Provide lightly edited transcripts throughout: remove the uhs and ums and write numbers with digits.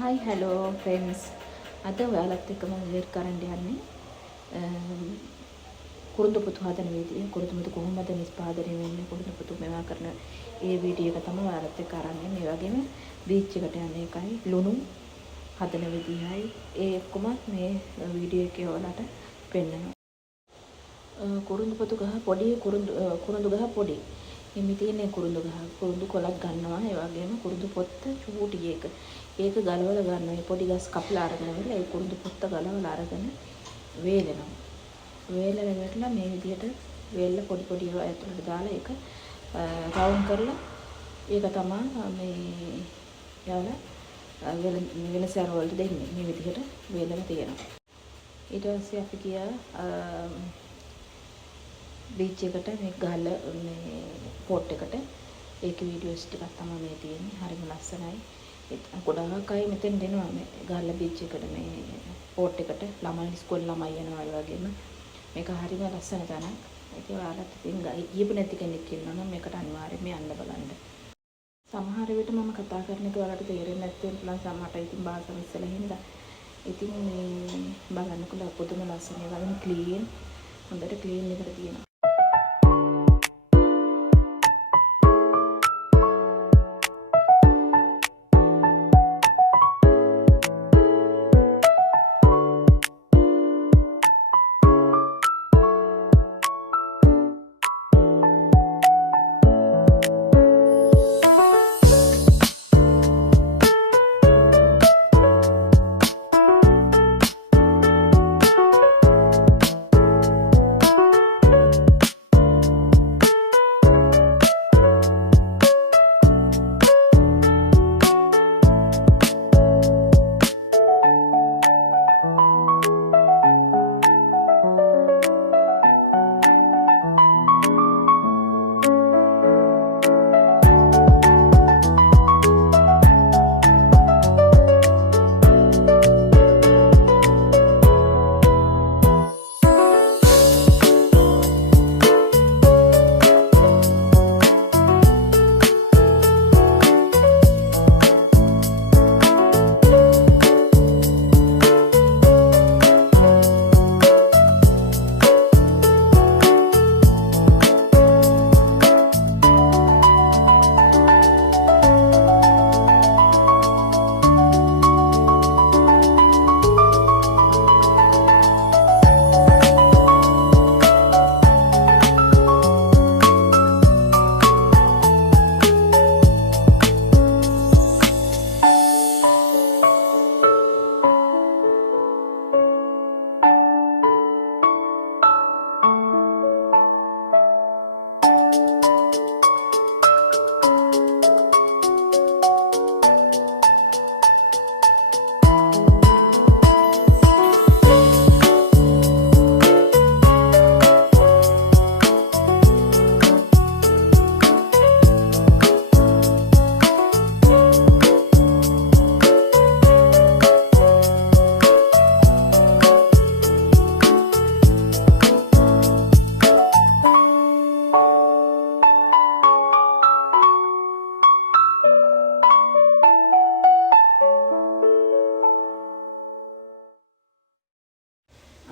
Hi, hello friends. අද ඔයාලත් එක්ක මම ෂෙයාර් කරන්න යන්නේ කුරුඳු පුතු හදන වීඩියෝ. කුරුඳු පුතු කොහොමද නිෂ්පාදනය වෙන්නේ, කුරුඳු පුතු මේවා කරන ඒ වීඩියෝ එක තමයි ඔයාලත් එක්ක අරන් යන්නේ. ඒ වගේම බීච් එකට යන එකයි, ලුණු හදන විදියයි ඒ ඔක්කොම මේ වීඩියෝ එකේ ඔයාලට පෙන්නනවා. කුරුඳු පුතු ගහ පොඩි කුරුඳු ගහ පොඩි. එමෙ තියෙන කුරුඳු ගහ කුරුඳු කොලක් ගන්නවා. ඒ වගේම කුරුඳු පොත්ත චූටි එක. ඒක ගලවලා ගන්නවා. මේ පොඩි ගස් කපලා අරගෙන ඉවරලා ඒ කුරුඳු පොත්ත ගලවලා අරගෙන වේලනවා. වේලලා ඉවරලා මේ විදිහට වේලලා පොඩි පොඩි ඒවා ඇතුළට දාලා ඒක රවුන්ඩ් කරලා ඒක තමයි මේ යාලා වෙනසාර වලට දෙන්නේ. මේ විදිහට වේලලා තියෙනවා. ඊට පස්සේ අපි ගියා බීච් එකට මේ ගහල මේ පෝට් එකට. ඒකේ වීඩියෝස් ටිකක් තමයි මේ තියෙන්නේ. හරිම ලස්සනයි. ගොඩාක් අය මෙතෙන් දෙනවා මේ ගහල බීච් එකට මේ පෝට් එකට ළමයි ඉස්කෝලේ ළමයි යනවා ඒ වගේම මේක හරිම ලස්සන තැනක්. ඉතින් ඔයාලත් ඉතින් ගියපු නැති කෙනෙක් ඉන්නවා නම් මේකට අනිවාර්යයෙන්ම යන්න බලන්න. සමහර විට මම කතා කරන එක ඔයාලට තේරෙන්නේ නැත්නම් පුළුවන් සමහරට ඉතින් භාෂාව ඉස්සෙල්ලා හින්දා. ඉතින් මේ බලන්නකො පුදුම ලස්සන ඒ වගේම ක්ලීන් හොඳට ක්ලීන් එකට තියෙනවා.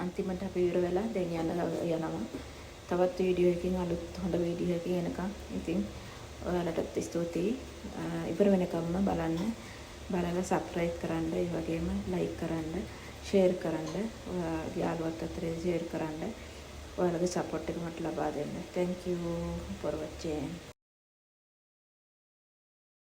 අන්තිමට අපි ඉවර වෙලා දැන් යනවා. තවත් වීඩියෝ එකකින් අලුත් හොඳ වීඩියෝ එකකින් එනකම්. ඉතින් ඔයාලටත් ස්තුතියි. ඉවර වෙනකම්ම බලන්න. බලලා සබ්ස්ක්‍රයිබ් කරන්න, ඒ වගේම ලයික් කරන්න, ෂෙයාර් කරන්න, ඔයාලගේ යාළුවොත් අතරේ ෂෙයාර් කරන්න. ඔයාලගේ සපෝට් එක මට ලබා දෙන්න. Thank you for watching.